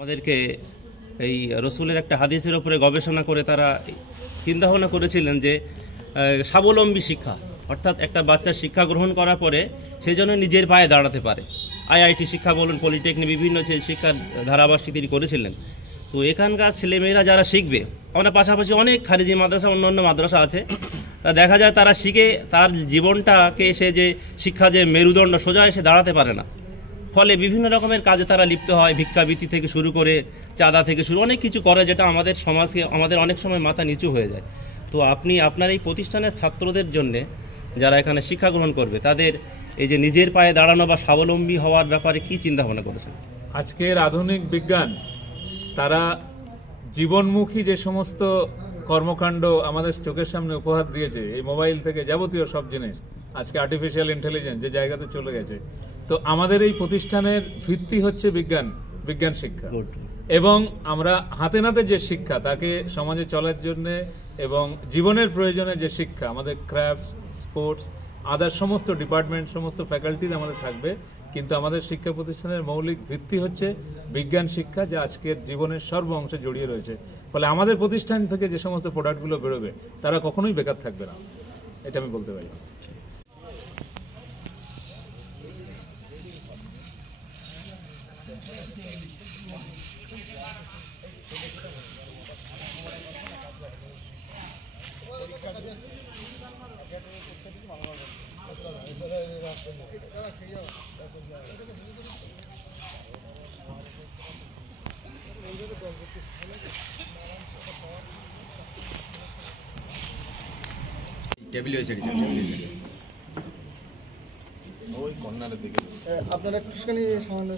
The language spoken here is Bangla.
আমাদেরকে এই রসুলের একটা হাদিসের উপরে গবেষণা করে তারা চিন্তাভাবনা করেছিলেন যে স্বাবলম্বী শিক্ষা, অর্থাৎ একটা বাচ্চা শিক্ষা গ্রহণ করার পরে সেই জন্য নিজের পায়ে দাঁড়াতে পারে। আইআইটি শিক্ষা বলুন, পলিটেকনিক, বিভিন্ন শিক্ষার ধারাবাসী তিনি করেছিলেন। তো এখানকার ছেলেমেয়েরা যারা শিখবে, আমরা পাশাপাশি অনেক খারিজি মাদ্রাসা, অন্য মাদ্রাসা আছে, তা দেখা যায় তারা শিখে তার জীবনটাকে সে যে শিক্ষা যে মেরুদণ্ড সোজা এসে দাঁড়াতে পারে না। ফলে বিভিন্ন রকমের কাজে তারা লিপ্ত হয়, ভিক্ষাবৃত্তি থেকে শুরু করে চাঁদা থেকে শুরু অনেক কিছু করে, যেটা আমাদের সমাজকে আমাদের অনেক সময় মাথা নিচু হয়ে যায়। তো আপনি আপনার এই প্রতিষ্ঠানের ছাত্রদের জন্যে যারা এখানে শিক্ষা গ্রহণ করবে, তাদের এই যে নিজের পায়ে দাঁড়ানো বা স্বাবলম্বী হওয়ার ব্যাপারে কি চিন্তা ভাবনা করেছেন? আজকের আধুনিক বিজ্ঞান তারা জীবনমুখী যে সমস্ত কর্মকাণ্ড আমাদের চোখের সামনে উপহার দিয়েছে, এই মোবাইল থেকে যাবতীয় সব জিনিস, আজকে আর্টিফিশিয়াল ইন্টেলিজেন্স যে জায়গাতে চলে গেছে, তো আমাদের এই প্রতিষ্ঠানের ভিত্তি হচ্ছে বিজ্ঞান শিক্ষা। এবং আমরা হাতে নাতে যে শিক্ষা, তাকে সমাজে চলার জন্যে এবং জীবনের প্রয়োজনে যে শিক্ষা, আমাদের ক্রাফটস, স্পোর্টস, আদার সমস্ত ডিপার্টমেন্ট, সমস্ত ফ্যাকাল্টিজ আমাদের থাকবে, কিন্তু আমাদের শিক্ষা প্রতিষ্ঠানের মৌলিক ভিত্তি হচ্ছে বিজ্ঞান শিক্ষা, যা আজকের জীবনের সর্ব অংশে জড়িয়ে রয়েছে। ফলে আমাদের প্রতিষ্ঠান থেকে যে সমস্ত প্রোডাক্টগুলো বেরোবে, তারা কখনোই বেকার থাকবে না, এটা আমি বলতে পারি। আপনারা একটুখানি সামান্য